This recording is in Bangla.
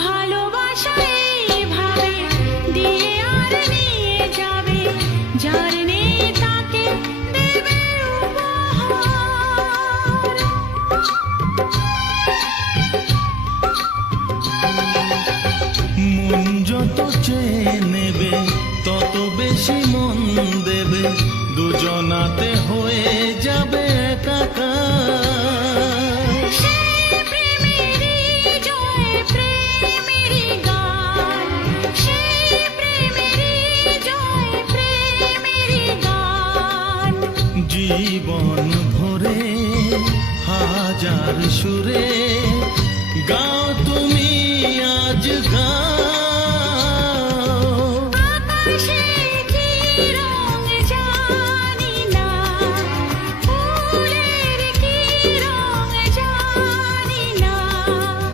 ভালোবাসা এইভাবে দিয়ে আর নিয়ে যাবে, যার নেই তাকে দেবে উপহার। মন যত চেয়ে নেবে তত বেশি মন দেবে, দুজনাতে হয়ে যাবে একাকার। সেই প্রেমেরই জয় প্রেমেরই গান, সেই প্রেমেরই জয় প্রেমেরই গান। জীবন ভরে হাজার সুরে